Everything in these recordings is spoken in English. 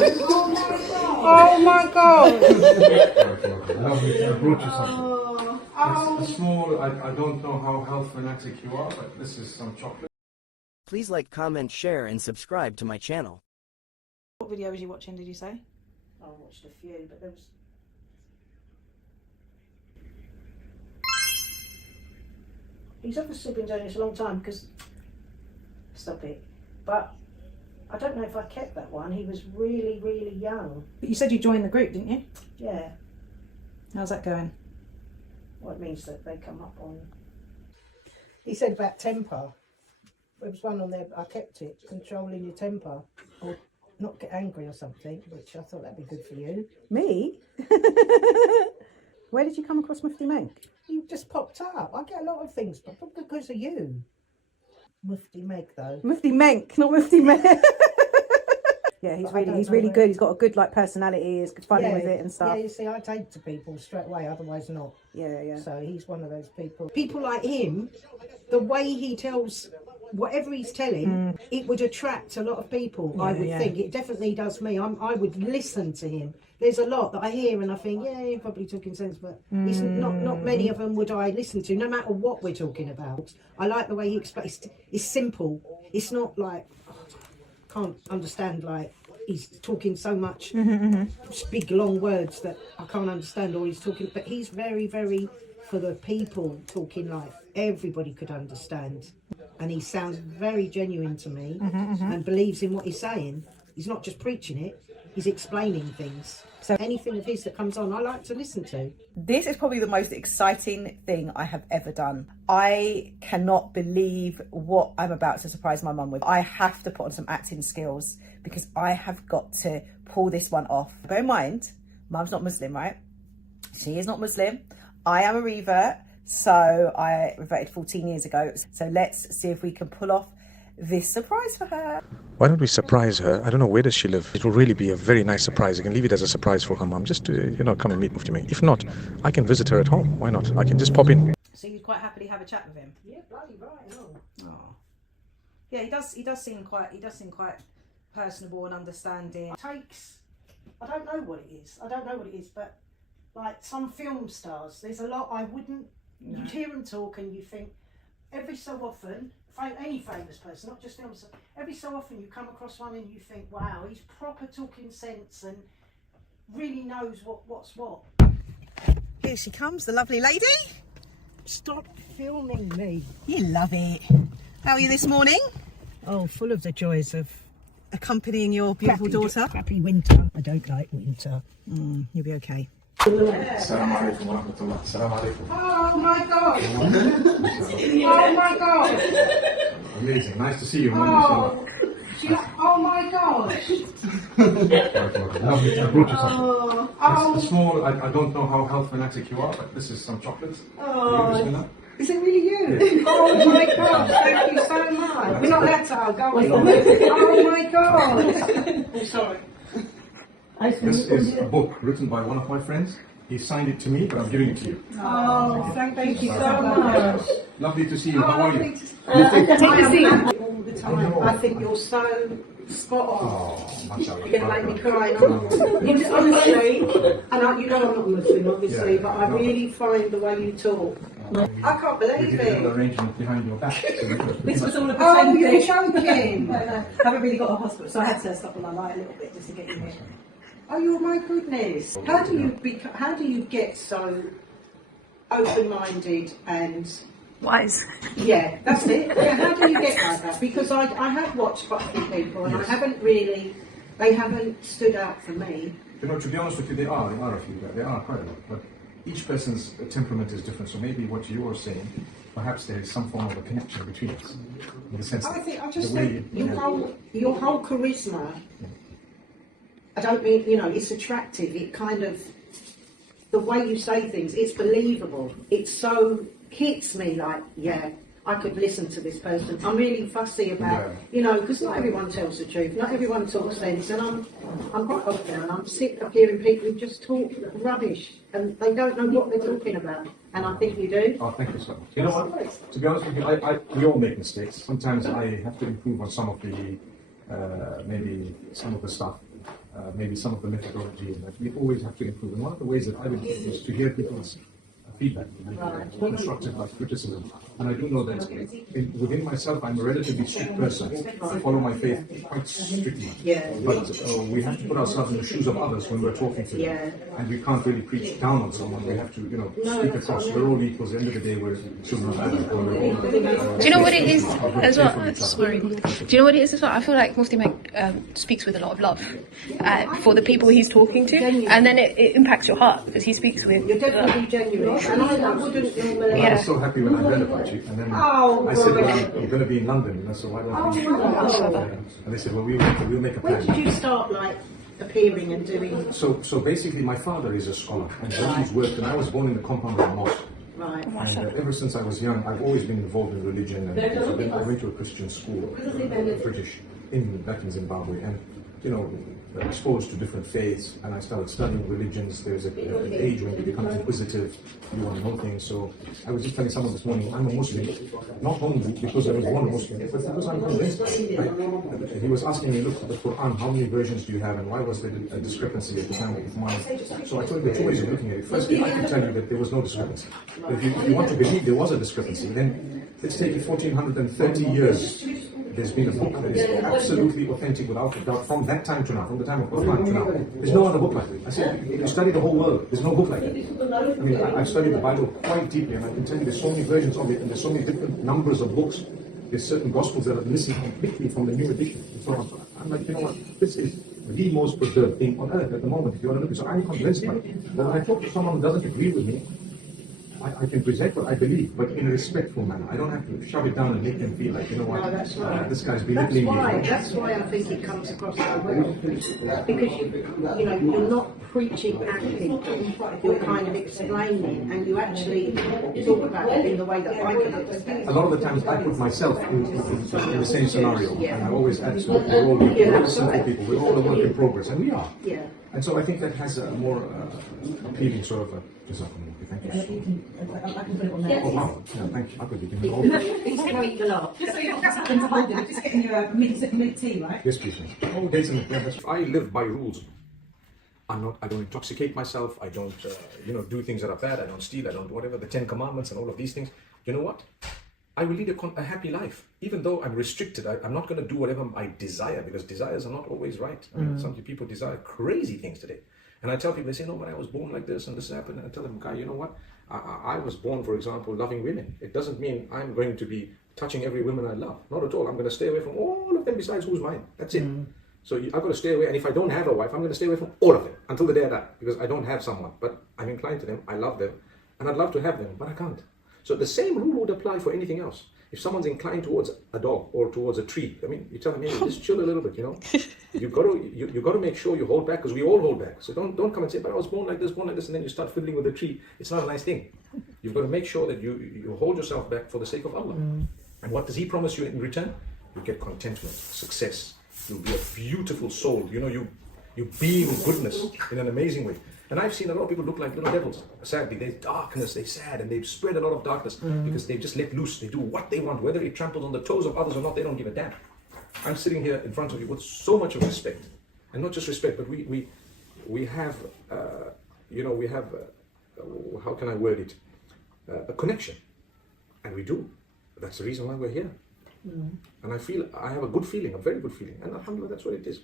Oh my God! Lovely, I brought you something. It's small, I don't know how health fanatic you are, but this is some chocolate. Please like, comment, share, and subscribe to my channel. What video was you watching, did you say? I watched a few, but there was... He's obviously been doing this a long time because... Stop it. But I don't know if I kept that one. He was really, really young. But you said you joined the group, didn't you? Yeah. How's that going? Well, it means that they come up on... He said about temper. There was one on there, I kept it, controlling your temper. Or not get angry or something, which I thought that'd be good for you. Me? Where did you come across Mufti Menk? You just popped up. I get a lot of things, but probably because of you. Mufti Menk, though. Mufti Menk, not Mufti Menk. Yeah, he's But really good. He's got a good personality. He's funny with it and stuff. Yeah, you see, I take to people straight away, otherwise not. Yeah. So he's one of those people. People like him, the way he tells whatever he's telling, it would attract a lot of people. I would think it definitely does me. I would listen to him. There's a lot that I hear and I think, yeah, you're probably talking sense, but it's not many of them would I listen to, no matter what we're talking about. I like the way he explains. It's simple. It's not like can't understand, like he's talking so much big long words that I can't understand, or he's talking, but he's very, very for the people, talking like everybody could understand. And he sounds very genuine to me and believes in what he's saying. He's not just preaching it, he's explaining things. So anything of his that comes on, I like to listen to. This is probably the most exciting thing I have ever done. I cannot believe what I'm about to surprise my mum with. I have to put on some acting skills because I have got to pull this one off. Bear in mind, Mum's not Muslim, right? She is not Muslim. I am a revert. So I reverted 14 years ago. So let's see if we can pull off this surprise for her. Why don't we surprise her? I don't know, where does she live? It will really be a very nice surprise. You can leave it as a surprise for her mum. Just to, come and meet Mufti Menk. If not, I can visit her at home. Why not? I can just pop in. So you'd quite happily have a chat with him? Yeah, bloody right. Oh. Yeah, he does seem quite personable and understanding. Takes, I don't know what it is, but like some film stars, there's a lot I wouldn't. No. You hear them talk and you think, every so often, any famous person, not just film stars, every so often you come across one and you think, wow, he's proper talking sense and really knows what's what. Here she comes, the lovely lady. Stop filming me. You love it. How are you this morning? Oh, full of the joys of accompanying your beautiful daughter. Happy winter. I don't like winter. You'll be okay. Assalamu alaikum wa rahmatullah. Assalamu alaikum. Oh my God. Oh my God. Amazing. Nice to see you. Oh my gosh. Lovely, I brought you something. It's small, I don't know how health fanatic you are, but this is some chocolate. Is it really you? Oh my gosh, thank you so much. We're not allowed to go, we? Oh my God. I'm sorry. This is a book written by one of my friends. He signed it to me, but I'm giving it to you. Oh, thank you so much. Lovely to see you. How are you? Take a seat. All the time. I think you're so spot on. Oh, mashallah. You're going to make me cry. Honestly, and I'm not Muslim, obviously, but I really find the way you talk. I can't believe it. An arrangement behind your back. This was all a Oh, you're joking. No, I haven't really got a hospital, so I had to stop on my light a little bit just to get in here. Oh, my goodness! How do you get so open-minded and wise? Yeah, that's it. Yeah, how do you get like that? Because I have watched quite a few people, and they haven't stood out for me. To be honest with you, there are a few. There are quite a lot, but each person's temperament is different. So maybe what you are saying, perhaps there is some form of a connection between us, in the sense that I just think your whole charisma. Yeah. I don't mean, it's attractive. It kind of, the way you say things, it's believable. It so hits me like, yeah, I could listen to this person. I'm really fussy about, because not everyone tells the truth. Not everyone talks sense. And I'm quite often, and I'm sick of hearing people who just talk rubbish and they don't know what they're talking about. And I think you do. Oh, thank you so much. You know what? To be honest with you, we all make mistakes. Sometimes I have to improve on some of the, maybe some of the stuff. maybe some of the methodology, and that we always have to improve. And one of the ways that I would do is to hear people's feedback, constructive criticism. And I do know that within myself, I'm a relatively strict person. I follow my faith quite strictly. But we have to put ourselves in the shoes of others when we're talking to them. And we can't really preach down on someone. We have to, speak across. We're all equals. At the end of the day, we're children of Adam. Do you know what it is as well? Sorry. Do you know what it is as well? I feel like Mufti Menk speaks with a lot of love for the people he's talking to, and then it impacts your heart because he speaks with. You're definitely genuine. And I wouldn't normally. I was so happy when I heard about you, and then I said, well, I'm going to be in London, so why don't we? And they said, well, we'll make a plan. When did you start appearing and doing? So basically, my father is a scholar, and he's worked, and I was born in the compound of a mosque. Right. And ever since I was young, I've always been involved in religion, and I went to a Christian school, British, back in Zimbabwe, and exposed to different faiths, and I started studying religions. There's an age when you become inquisitive, you want to know things. So I was just telling someone this morning, I'm a Muslim, not only because I was born a Muslim, but because I'm convinced. Right? He was asking me, look, the Quran, how many versions do you have, and why was there a discrepancy at the time of mine? So I told him the two ways of looking at it. Firstly, I can tell you that there was no discrepancy. If you want to believe there was a discrepancy, then let's take it 1430 years. There's been a book that is absolutely authentic without a doubt from that time to now, from the time of Quran to now. There's no other book like it. I said, if you study the whole world, there's no book like it. I mean, I've studied the Bible quite deeply, and I can tell you there's so many versions of it, and there's so many different numbers of books. There's certain Gospels that are missing completely from the new edition, and so on. So I'm like, you know what, this is the most preserved thing on earth at the moment, if you want to look at it. So I'm convinced by it. But when I talk to someone who doesn't agree with me, I can present what I believe, but in a respectful manner. I don't have to shove it down and make them feel like, you know what, that's right. this guy's belittling me. That's why I think it comes across so well. Because you're not preaching at people, you're kind of explaining, and you actually talk about it in the way that I can understand. A lot of the times I put myself in the same scenario, and I always add to it. We're all simple people, we're all a work in progress, and we are. Yeah. And so I think that has a more appealing sort of thank you. I can put it on there. Oh wow, yeah, thank you. I could be giving all that. He's great a lot. Just so you don't have to hold it, I'm just getting you a mint tea, right? Yes, please. Oh, dates and I live by rules. I don't intoxicate myself. I don't, do things that are bad. I don't steal. I don't do whatever. The 10 Commandments and all of these things. You know what? I will lead a happy life. Even though I'm restricted, I'm not going to do whatever I desire, because desires are not always right. I mean, some people desire crazy things today. And I tell people, they say, no, but I was born like this and this happened. And I tell them, guy, you know what? I was born, for example, loving women. It doesn't mean I'm going to be touching every woman I love. Not at all. I'm going to stay away from all of them besides who's mine. That's it. So I've got to stay away. And if I don't have a wife, I'm going to stay away from all of them until the day I die, because I don't have someone. But I'm inclined to them. I love them. And I'd love to have them, but I can't. So the same rule would apply for anything else. If someone's inclined towards a dog or towards a tree, I mean, you tell them, hey, just chill a little bit, You've got to make sure you hold back, because we all hold back. So don't come and say, but I was born like this, and then you start fiddling with the tree. It's not a nice thing. You've got to make sure that you hold yourself back for the sake of Allah. And what does He promise you in return? You get contentment, success. You'll be a beautiful soul. You beam goodness in an amazing way. And I've seen a lot of people look like little devils. Sadly, there's darkness, they're sad, and they've spread a lot of darkness because they've just let loose. They do what they want, whether it tramples on the toes of others or not, they don't give a damn. I'm sitting here in front of you with so much of respect, and not just respect, but we have, how can I word it, a connection, and we do. That's the reason why we're here. And I have a good feeling, a very good feeling, and alhamdulillah, that's what it is.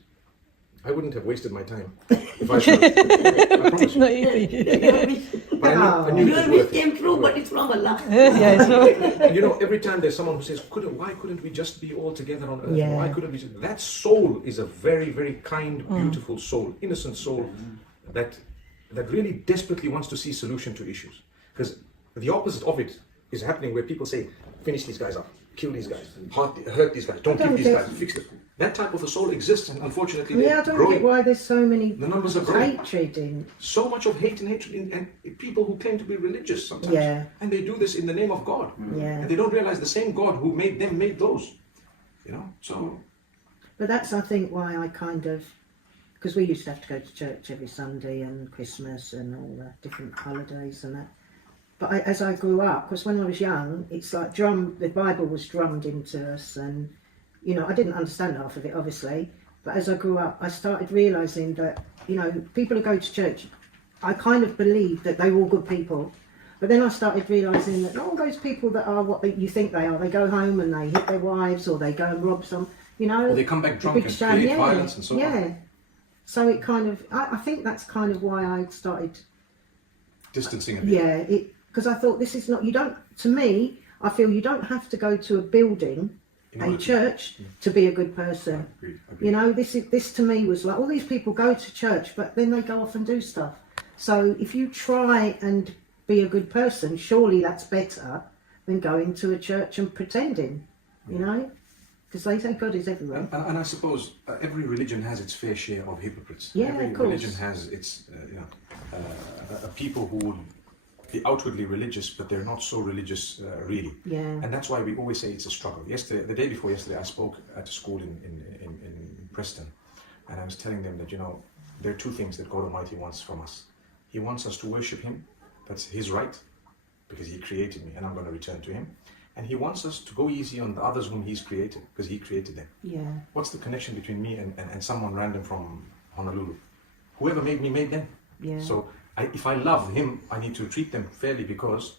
I wouldn't have wasted my time if I should. I promise you. But I knew it was worth it. But it's from Allah. And every time there's someone who says, why couldn't we just be all together on earth? Why couldn't we? That soul is a very, very kind, beautiful soul, innocent soul that really desperately wants to see solution to issues. Because the opposite of it is happening, where people say, finish these guys up, kill these guys, hurt these guys, don't give these guys, fix them. That type of a soul exists, and unfortunately, I don't get why there's so many the numbers are growing. hatred in. So much of hate and hatred, and people who claim to be religious sometimes, and they do this in the name of God, and they don't realize the same God who made them made those, So, but that's I think why I kind of, because we used to have to go to church every Sunday and Christmas and all the different holidays and that. But as I grew up, because when I was young, it's like the Bible was drummed into us, and I didn't understand half of it, obviously, But as I grew up, I started realising that, you know, people who go to church, I kind of believed that they were all good people. But then I started realising that not all those people that are what you think they are, they go home and they hit their wives or they go and rob some, you know. Or they come back drunk and create violence and so on. Yeah. So it kind of, I think that's kind of why I started Distancing a bit. yeah, because I thought this is not, you don't, to me, I feel you don't have to go to a building, a church, to be a good person. Agreed. You know, this to me was like, all these people go to church, but then they go off and do stuff. So if you try and be a good person, surely that's better than going to a church and pretending, you know? Because they say God is everywhere. And I suppose every religion has its fair share of hypocrites. Yeah, every of course. religion has its, people who would be outwardly religious, but they're not so religious really. Yeah. And that's why we always say it's a struggle. The day before yesterday, I spoke at a school in Preston, and I was telling them that, you know, there are two things that God Almighty wants from us. He wants us to worship Him. That's His right, because He created me, and I'm going to return to Him. And He wants us to go easy on the others whom He's created, because He created them. Yeah. What's the connection between me and someone random from Honolulu? Whoever made me made them. Yeah. So if I love Him, I need to treat them fairly, because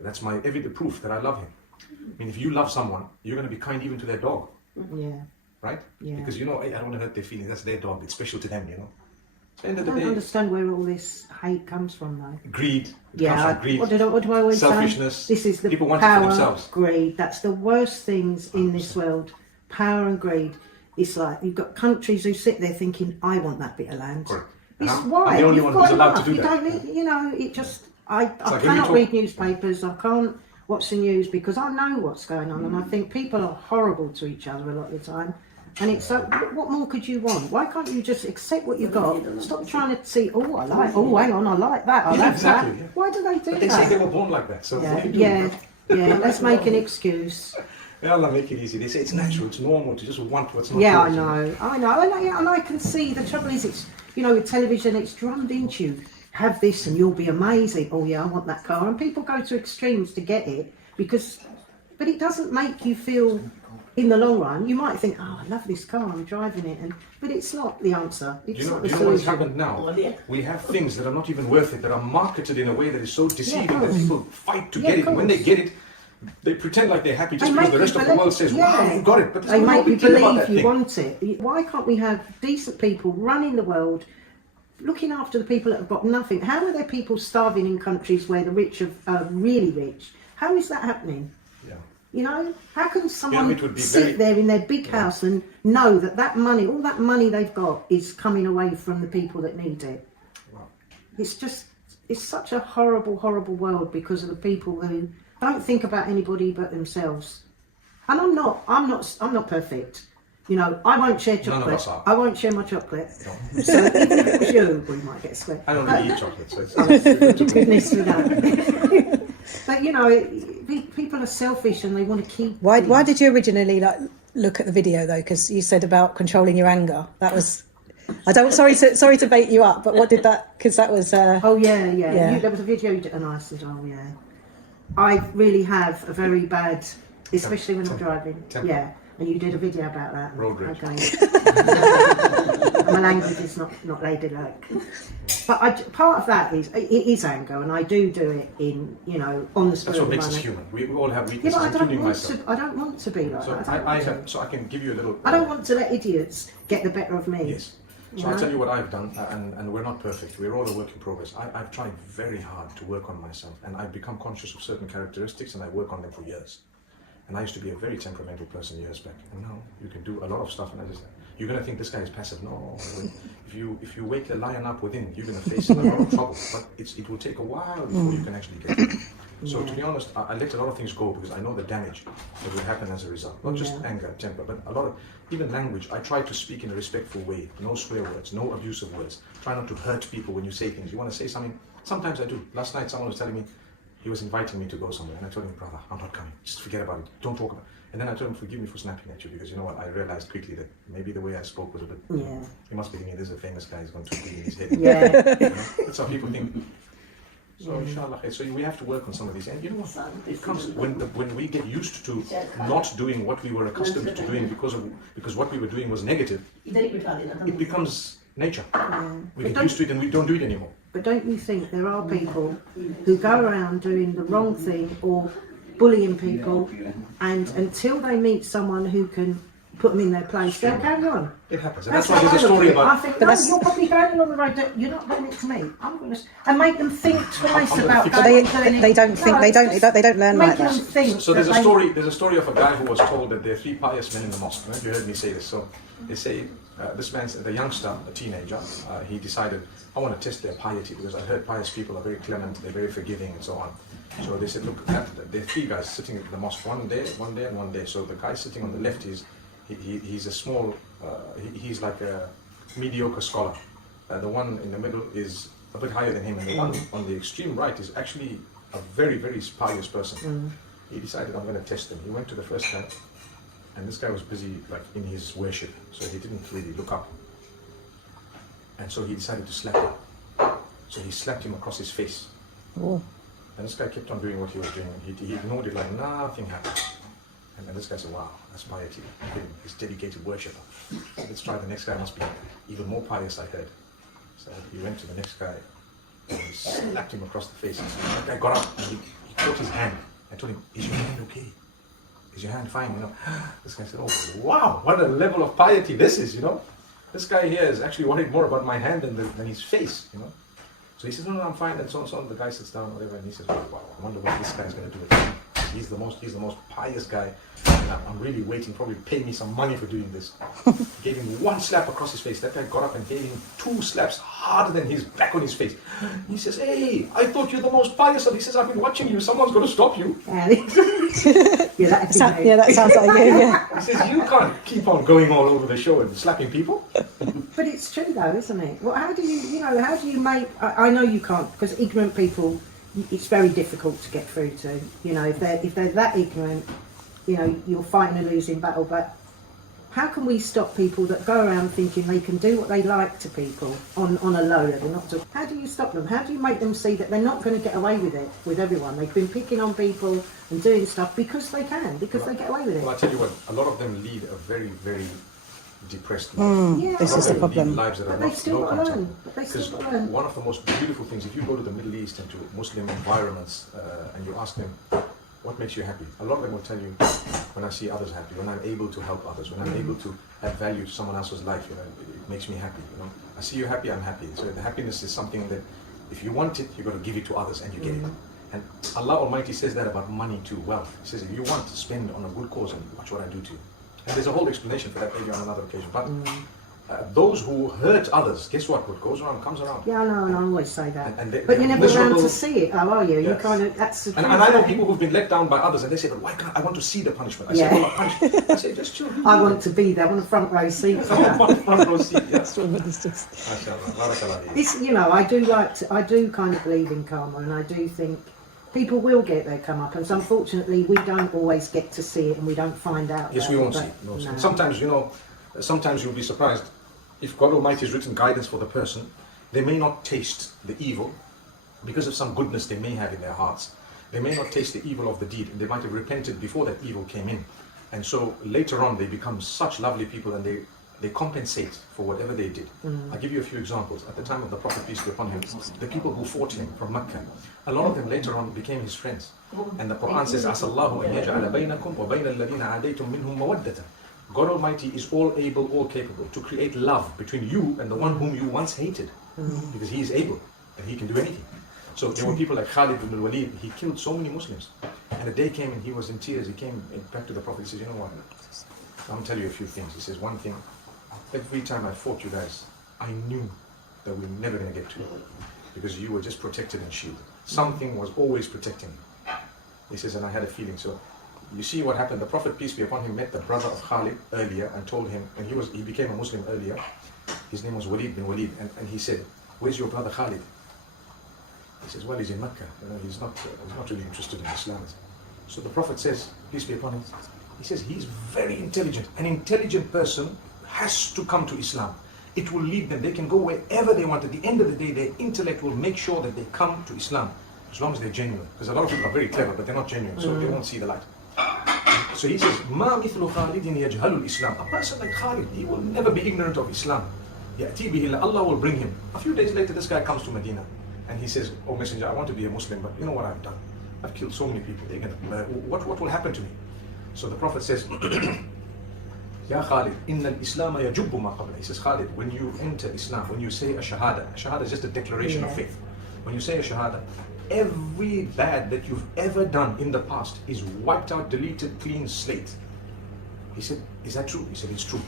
that's my everyday proof that I love Him. I mean, if you love someone, you're going to be kind even to their dog, Yeah. right? Yeah. Because, you know, I don't want to hurt their feelings. That's their dog. It's special to them, you know. At the end I of the don't day, understand where all this hate comes from, though. greed. It Yeah, comes from greed. what do I always Selfishness. say? This is the People want it for power, themselves. greed. That's the worst things in this world. Power and greed. It's like you've got countries who sit there thinking, "I want that bit of land." Correct. It's I'm why the only you've one got who's allowed enough. to do You that. don't need, you know. It just I like when we cannot talk- read newspapers. I can't watch the news because I know what's going on, and I think people are horrible to each other a lot of the time. And it's so, what more could you want? Why can't you just accept what you've got? Stop trying to see, oh, I like, oh, hang on, I like that, I like exactly, that. yeah. Why do they do But they say they that? were born like that. So what Yeah, do you do? yeah, let's make an excuse. Yeah, Allah make it easy. They say it's natural, it's normal to just want what's not Yeah, yours, you I know, and I can see, the trouble is, it's, you know, with television, it's drummed into you. Have this and you'll be amazing. Oh yeah, I want that car. And people go to extremes to get it but it doesn't make you feel, in the long run, you might think, oh, I love this car, I'm driving it, but it's not the answer. It's Do you know, not the do you know what's solution. happened now? We have things that are not even worth it, that are marketed in a way that is so deceiving of that course. people fight to Yeah, get it. of And when they course. get it, they pretend like they're happy just They because make the rest you of the believe- world says, yeah. wow, you got it. But They there's no make you big deal about believe that you thing. want it. Why can't we have decent people running the world, looking after the people that have got nothing? How are there people starving in countries where the rich are really rich? How is that happening? Yeah. You know, how can someone it would be sit very- there in their big house and know that that money, all that money they've got, is coming away from the people that need it? Wow. It's such a horrible, horrible world because of the people who don't think about anybody but themselves. And I'm not perfect. You know, I won't share None of chocolate. us are. I won't share my chocolate. So even if it was you, we might get sweat. I don't really eat chocolate, so it's Goodness for that. But you know, people are selfish and they want to keep. Why things. did you originally look at the video though? Because you said about controlling your anger. That was. Sorry to bait you up, but what did that? Because that was. Oh yeah. Yeah. There was a video you did, and I said, oh yeah. I really have a very bad, especially when I'm driving. Temper. Yeah, and you did a video about that. Road rage. Okay. My language is not ladylike. But part of that is it is anger, and I do it in, you know, on the spur That's of what the makes us moment. human. We all have Yeah, weaknesses, but including myself. I don't want to be like So that. so I can give you a little. I don't want to let idiots get the better of me. Yes. So You I'll know? tell you what I've done, and we're not perfect. We're all a work in progress. I've tried very hard to work on myself, and I've become conscious of certain characteristics, and I work on them for years. And I used to be a very temperamental person years back, and now you can do a lot of stuff, and you're going to think this guy is passive. No, if you wake the lion up within, you're going to face a lot of trouble, but it will take a while before you can actually get it. So to be honest, I let a lot of things go because I know the damage that will happen as a result. Not just anger and temper, but a lot of, even language. I try to speak in a respectful way. No swear words, no abusive words. Try not to hurt people when you say things. You want to say something, sometimes I do. Last night someone was telling me, he was inviting me to go somewhere, and I told him, brother, I'm not coming. Just forget about it. Don't talk about it. And then I told him, forgive me for snapping at you, because you know what? I realized quickly that maybe the way I spoke was a bit. He must be thinking, this is a famous guy. He's gone too deep in his head. Yeah. You know? That's how people think. So inshallah, so we have to work on some of these. And you know what? It comes when we get used to not doing what we were accustomed to doing because what we were doing was negative. It becomes nature. We get used to it and we don't do it anymore. But don't you think there are people who go around doing the wrong thing or bullying people, and until they meet someone who can put them in their place, they'll carry on? It happens. And that's why there's a story about... I think, no, you're probably going along the road that you're not doing it to me. I'm going to... And make them think twice about going and doing it. They don't think, they don't learn like Make them that. think So there's that a story of a guy who was told that there are 3 pious men in the mosque. Right? You heard me say this. So they say this man's the youngster, a teenager. He decided, I want to test their piety because I heard pious people are very clement, they're very forgiving, and so on. So they said, look, there are 3 guys sitting in the mosque, one there, and one there. So the guy sitting on the left he's a small, he's like a mediocre scholar. The one in the middle is a bit higher than him, and the one on the extreme right is actually a very, very pious person. He decided, I'm going to test him. He went to the first guy, and this guy was busy like in his worship, so he didn't really look up. And so he decided to slap him. So he slapped him across his face. Oh. And this guy kept on doing what he was doing. He ignored it like nothing happened. And then this guy said, wow, that's piety. He's dedicated worshipper. Let's try the next guy, must be even more pious, I heard. So he went to the next guy and he slapped him across the face. And that guy got up and he caught his hand and told him, is your hand okay? Is your hand fine? You know, this guy said, oh, wow, what a level of piety this is, you know. This guy here is actually worried more about my hand than his face, you know. So he says, no, I'm fine, and so on, so on. The guy sits down, whatever, and he says, wow, I wonder what this guy's going to do with him. He's the most pious guy. And I'm really waiting, probably pay me some money for doing this. He gave him 1 slap across his face. That guy got up and gave him 2 slaps harder than his back on his face. He says, hey, I thought you're the most pious. And he says, I've been watching you. Someone's going to stop you. that sounds like you, yeah. He says, you can't keep on going all over the show and slapping people. But it's true though, isn't it? Well, how do you make... I know you can't, because ignorant people, it's very difficult to get through to. You know, if they're that ignorant, you know, you're fighting a losing battle. But how can we stop people that go around thinking they can do what they like to people on a low level? How do you stop them? How do you make them see that they're not going to get away with it with everyone? They've been picking on people and doing stuff because they can, because they get away with it. Well, I tell you what, a lot of them lead a very, very depressed life. Yeah. This is the problem. Lives that are But they've not still no got to contact. learn. But they still Because got to learn. one of the most beautiful things, if you go to the Middle East and to Muslim environments and you ask them, what makes you happy? A lot of them will tell you, when I see others happy, when I'm able to help others, when I'm able to add value to someone else's life, you know, it makes me happy. You know, I see you happy, I'm happy. So the happiness is something that, if you want it, you've got to give it to others, and you get it. And Allah Almighty says that about money too. Wealth. He says, if you want to spend on a good cause, and watch what I do to you. And there's a whole explanation for that maybe on another occasion. But those who hurt others, guess what? What goes around comes around. Yeah, I know, and I always say that. But you're never around to see it, though, are you? You kind of, that's the and I know people who've been let down by others, and they say, but why can't I want to see the punishment? I say, well, punishment. I say, just chill. I want to be there, I want a front row seat for that. Front row seat, yes. It's, you know, I do kind of believe in karma, and I do think people will get their comeuppance. Unfortunately, we don't always get to see it, and we don't find out. Yes, we won't see it. No. Sometimes, you know, sometimes you'll be surprised. If God Almighty has written guidance for the person, they may not taste the evil because of some goodness they may have in their hearts. They may not taste the evil of the deed. They might have repented before that evil came in. And so later on they become such lovely people, and they compensate for whatever they did. I'll give you a few examples. At the time of the Prophet, peace be upon him, the people who fought him from Mecca, a lot of them later on became his friends. And the Quran says, Asallahu an yaj'ala baynakum wa bayna alladhina adaytum minhum mawaddatan. God Almighty is all able, all capable to create love between you and the one whom you once hated, because He is able and He can do anything. So there were people like Khalid ibn al-Walid. He killed so many Muslims, and a day came and he was in tears. He came back to the Prophet. He says, you know what, I'm going to tell you a few things. He says, one thing, every time I fought you guys, I knew that we were never going to get to it, because you were just protected and shielded. Something was always protecting me. He says, and I had a feeling. So you see what happened. The Prophet, peace be upon him, met the brother of Khalid earlier and told him, and he became a Muslim earlier. His name was Walid bin Walid, and he said, where's your brother Khalid? He says, well, he's in Mecca. You know, he's not really interested in Islam. So the Prophet says, peace be upon him, he says, he's very intelligent. An intelligent person has to come to Islam. It will lead them. They can go wherever they want. At the end of the day, their intellect will make sure that they come to Islam. as long as they're genuine. Because a lot of people are very clever, but they're not genuine, so they won't see the light. So he says, "Ma mithlu Khalidin yajhalu al-Islam." A person like Khalid, he will never be ignorant of Islam. Ya'ti bihi, Allah will bring him. A few days later, this guy comes to Medina, and he says, "Oh Messenger, I want to be a Muslim, but you know what I've done? I've killed so many people. What will happen to me?" So the Prophet says, "Ya Khalid, inna al-Islam yajubbu ma qabla." He says, Khalid, when you enter Islam, when you say a shahada is just a declaration of faith. When you say a shahada, every bad that you've ever done in the past is wiped out, deleted, clean slate. He said, "Is that true?" He said, "It's true."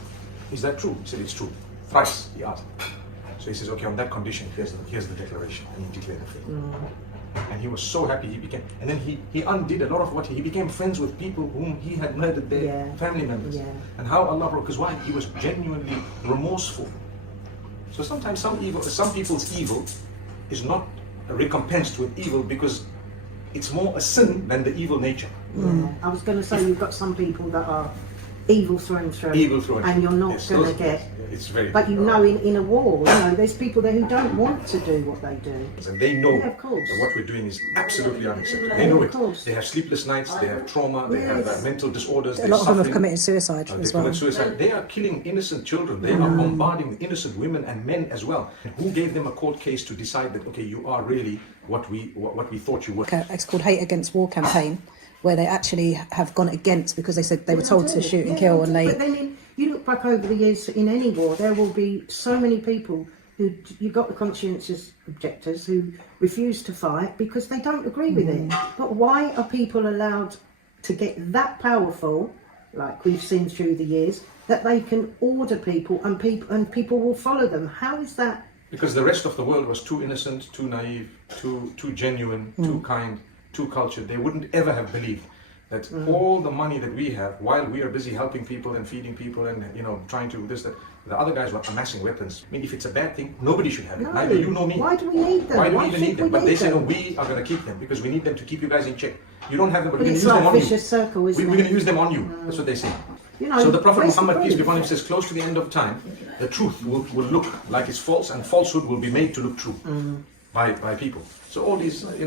"Is that true?" He said, "It's true." Thrice, he asked. So he says, "Okay, on that condition, here's the declaration." And he declared the faith. And he was so happy. And then he undid a lot of what he became friends with people whom he had murdered their family members. And how Allah, because why? He was genuinely remorseful. So sometimes some people's evil is not recompensed with evil because it's more a sin than the evil nature. I was going to say, you've got some people that are evil through and through. Evil through and through. And you're not going to get... It's very... But you know, in a war, there's people there who don't want to do what they do. And they know of course. that what we're doing is absolutely unacceptable. They know of it. Course. They have sleepless nights, they have trauma, they have mental disorders. A lot of them have committed suicide as well. Suicide. They are killing innocent children. They are bombarding innocent women and men as well. And who gave them a court case to decide that, okay, you are really what we thought you were? It's called Hate Against War campaign, where they actually have gone against because they said they were told to shoot and kill, and they... But then you look back over the years, in any war, there will be so many people who, you got the conscientious objectors who refuse to fight because they don't agree with it. But why are people allowed to get that powerful, like we've seen through the years, that they can order people and people will follow them? How is that? Because the rest of the world was too innocent, too naive, too genuine, too kind, too cultured. They wouldn't ever have believed that all the money that we have, while we are busy helping people and feeding people and trying to do this, that the other guys were amassing weapons. I mean, if it's a bad thing, nobody should have it. No. Neither you nor me. Why do we need them? Why do we even need them? But they say, no, them? we are going to keep them because we need them to keep you guys in check. You don't have them, but we're going to It's use them like on a vicious you. circle, isn't We're it? going to use them on you. That's what they say. So the Prophet Muhammad, peace be upon him, says, close to the end of time, the truth will look like it's false, and falsehood will be made to look true by people. So all these, they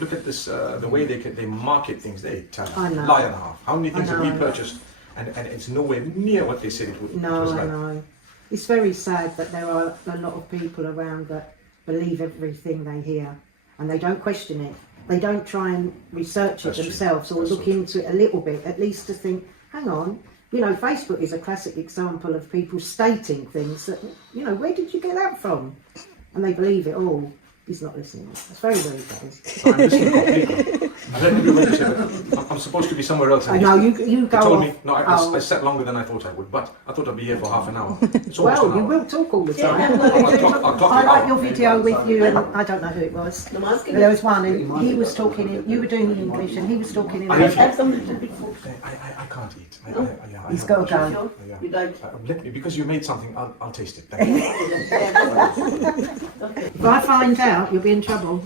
look at this, the way they market things. They tell lie and a half. How many things have we purchased, and it's nowhere near what they said it would. No, I know. It's very sad that there are a lot of people around that believe everything they hear, and they don't question it. They don't try and research it themselves or look into it a little bit, at least to think, hang on. Facebook is a classic example of people stating things that, where did you get that from? And they believe it all. He's not listening. It's very, very bad. I'm listening completely. I heard everyone say that I'm supposed to be somewhere else. I know, you go told off. me, no, I sat longer than I thought I would, but I thought I'd be here for half an hour. Well, you will talk all the time. I'll talk I like your video with you, and I don't know who it was. There was one, and he was talking, you were doing the English, and he was talking in English. I can't eat. He's got to go. Let me, because you made something, I'll taste it. If I find out, you'll be in trouble.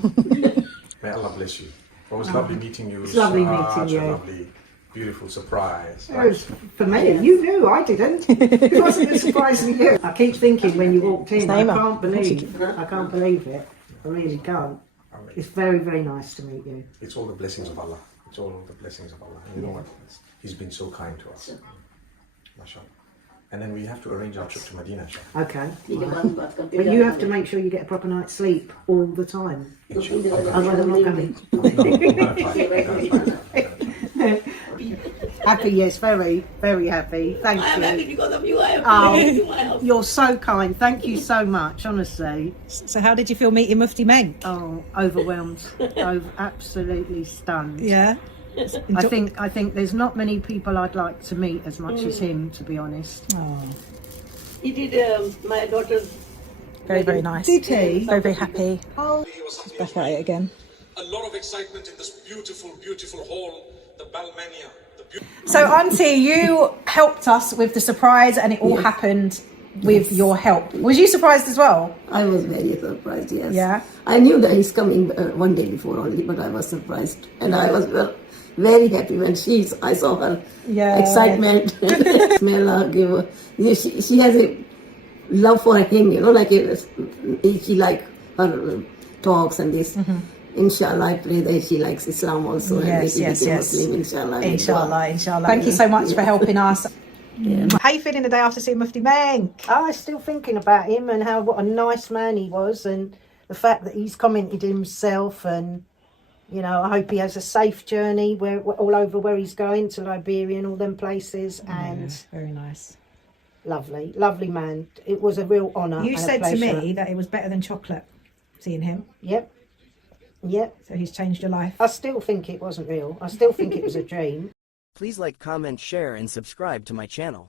May Allah bless you. It was lovely meeting you. It's lovely meeting you. A lovely, beautiful surprise. It was for me. You knew, I didn't. It wasn't a surprise for you. I keep thinking when you walked in, I can't believe it. I really can't. It's very, very nice to meet you. It's all the blessings of Allah. It's all the blessings of Allah. And you know what? He's been so kind to us. MashaAllah. And then we have to arrange our trip to Medina. Okay. But you have to make sure you get a proper night's sleep all the time. Otherwise I'm not coming. Happy, yes, very, very happy. Thank you. I'm happy because of you. I am You're so kind. Thank you so much, honestly. So how did you feel meeting Mufti Menk? Oh, overwhelmed. Absolutely stunned. Yeah. I think there's not many people I'd like to meet as much as him, to be honest. Oh. He did my daughter's. Very, very nice. Did he? Very, very happy. Oh. Back at it again. A lot of excitement in this beautiful, beautiful hall, the Balmania. So, Auntie, you helped us with the surprise, and it all happened with your help. Was you surprised as well? I was very surprised, yes. Yeah. I knew that he's coming one day before only, but I was surprised. And I was very happy when I saw her excitement. She has a love for him, like she like her talks and this. Inshallah, I pray that she likes Islam also. Yes, and yes, become yes. Muslim, inshallah. Inshallah, inshallah. Thank you so much for helping us. How you feeling the day after seeing Mufti Menk? I was still thinking about him and how what a nice man he was, and the fact that he's commented himself, and you know, I hope he has a safe journey all over where he's going, to Liberia and all them places. And Very nice. lovely, lovely man. It was a real honour. You and a said to pleasure. me that it was better than chocolate seeing him. Yep. Yep. So he's changed your life. I still think it wasn't real. I still think it was a dream. Please like, comment, share, and subscribe to my channel.